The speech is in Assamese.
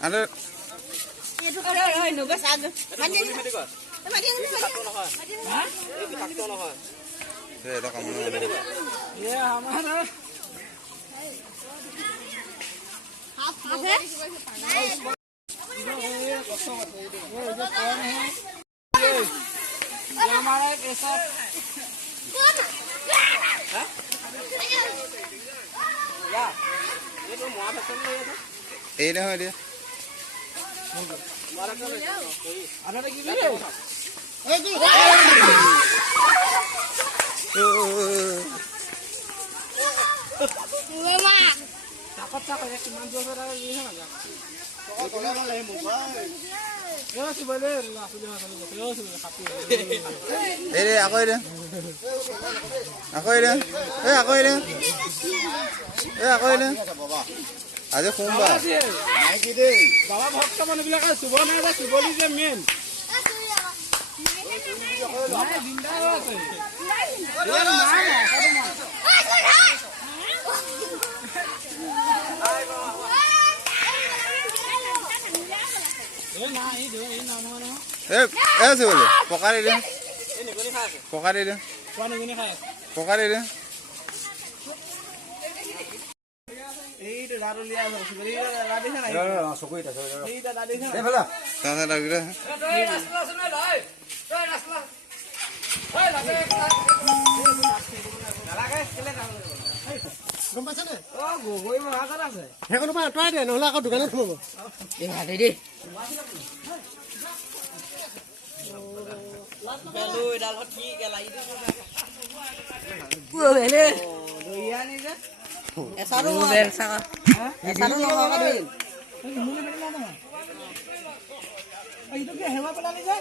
Ada. Itu kamu. Iya, hamaara. ये हमारा कैसा या ये तो मुआ पसंद नहीं है Eh dah dia. हमारा कर ada lagi ni takut takut ya cuma dua orang ini saja pokoknya kalau lagi mobile ya sih boleh lah sudah ya sudah happy Aku ini. Aku ini. Aku ini. Aku ini. Ada kumba. naik ide bawa bhakta mana bilang kan subah na ada subah ni je main nah binda আছে ya mana না এই দে এই না না আছে বলে পকারে দে এই নিগনি খায় পকারে দে কোন নিগনি খায় পকারে দে এই তো দারু লিয়া আছে এই দাদি খানা চকুইটা এই দাদি খানা দে ফেলা তাতে লাগিলে এই রাসলা শুনে লয় এই রাসলা এই লাগে নালাগে কেলে কাম গম পাইছ নে ও গগৈ মহা কথা আছে সেইখন পৰা আঁতৰাই দে নহ'লে আকৌ দোকানত সোমাব এই হাতে দে বেলু এডাল ঠিক লাগি দে বেলে দইয়া নি যে এসাৰো বেল সাকা এসাৰো নহা বেল মুলে বেল না এইটো কি হেৱা পেলালি যে